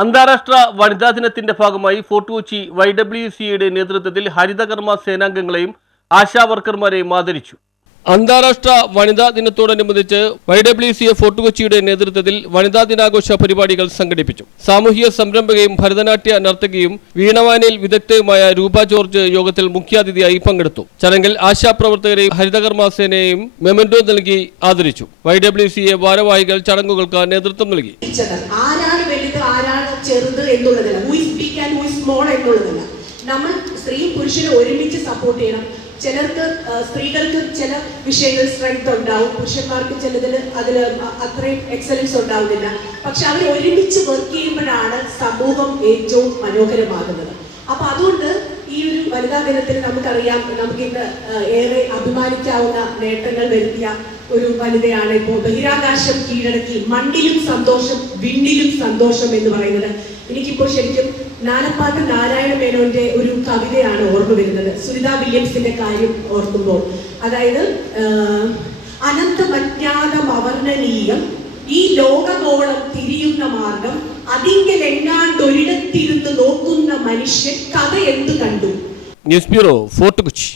അന്താരാഷ്ട്ര വനിതാ ദിനത്തിന്റെ ഭാഗമായി ഫോർട്ട് കൊച്ചി YWCAയുടെ നേതൃത്വത്തിൽ ഹരിതകർമ്മ സേനാംഗങ്ങളെയും ആശാ വർക്കർമാരെയും ആദരിച്ചു. അന്താരാഷ്ട്ര വനിതാ ദിനത്തോടനുബന്ധിച്ച് YWCA ഫോർട്ട് കൊച്ചിയുടെ നേതൃത്വത്തിൽ വനിതാ ദിനാഘോഷ പരിപാടികൾ സംഘടിപ്പിച്ചു. സാമൂഹിക സംരംഭകയും ഭരതനാട്യ നർത്തകിയും വീണവാനിൽ വിദഗ്ധയുമായ രൂപ ജോർജ് യോഗത്തിൽ മുഖ്യാതിഥിയായി പങ്കെടുത്തു. ചടങ്ങിൽ ആശാപ്രവർത്തകരെയും ഹരിതകർമ്മ സേനയെയും മെമന്റോ നൽകി ആദരിച്ചു. YWCA ഭാരവാഹികൾ ചടങ്ങുകൾക്ക് നേതൃത്വം നൽകി. നമ്മൾ സ്ത്രീയും പുരുഷനും ഒരുമിച്ച് സപ്പോർട്ട് ചെയ്യണം. ചിലർക്ക് സ്ത്രീകൾക്ക് ചില വിഷയങ്ങൾ സ്ട്രെങ്ത് ഉണ്ടാവും, പുരുഷന്മാർക്ക് ചിലതിൽ അതിൽ അത്രയും എക്സലൻസ് ഉണ്ടാവുന്നില്ല. പക്ഷെ അവർ ഒരുമിച്ച് വർക്ക് ചെയ്യുമ്പോഴാണ് സമൂഹം ഏറ്റവും മനോഹരമാകുന്നത്. അപ്പൊ അതുകൊണ്ട് ഈ ഒരു വനിതാ ദിനത്തിൽ നമുക്കറിയാം, നമുക്കിന്ന് ഏറെ അഭിമാനിക്കാവുന്ന നേട്ടങ്ങൾ വരുത്തിയ ഒരു വനിതയാണ് ഇപ്പോൾ ബഹിരാകാശം കീഴടക്കി മണ്ണിലും സന്തോഷം വിണ്ണിലും സന്തോഷം എന്ന് പറയുന്നത്. എനിക്കിപ്പോൾ ശരിക്കും നാലപ്പാട്ട് നാരായണ മേനോന്റെ ഒരു കവിതയാണ് ഓർമ്മ വരുന്നത്. സുനിത വില്യംസിന്റെ കാര്യം ഓർക്കുമ്പോൾ, അതായത് അനന്തമജ്ഞാതം അവർണ്ണനീയം ഈ ലോകഗോളം തിരിയുന്ന മാർഗം അതിങ്കൽ എങ്ങാണ്ടൊരിടത്തിരുന്ന് നോക്കുന്ന മനുഷ്യൻ കഥ എന്ത് കണ്ടു. News bureau, fort Kochi.